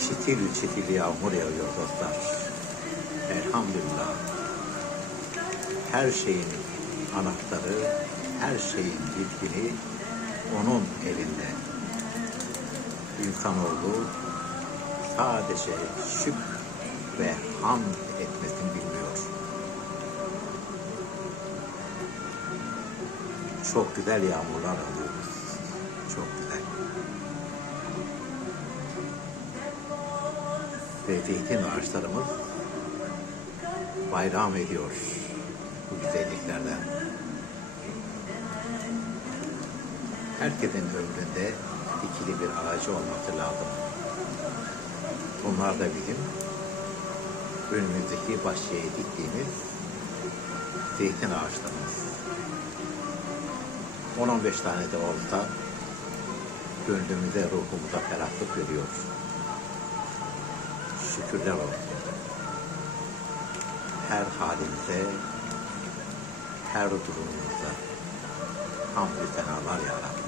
Çitil çitil yağmur yağıyor dostlar. Elhamdülillah. Her şeyin anahtarı, her şeyin bilgini onun elinde. İnsanoğlu sadece şükür ve hamd etmesini bilmiyor. Çok güzel yağmurlar alıyoruz. Çok güzel. Ve zeytin ağaçlarımız bayram ediyor bu güzelliklerden. Herkesin ömründe dikili bir ağacı olması lazım. Bunlar da bizim önümüzdeki bahçeye diktiğimiz zeytin ağaçlarımız. 10-15 tane de olsa gönlümüze, ruhumuza ferahlık veriyor. Şükürler olsun. Her halimize, her durumumuzda hamd-i senalar ya Rabbi.